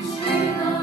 não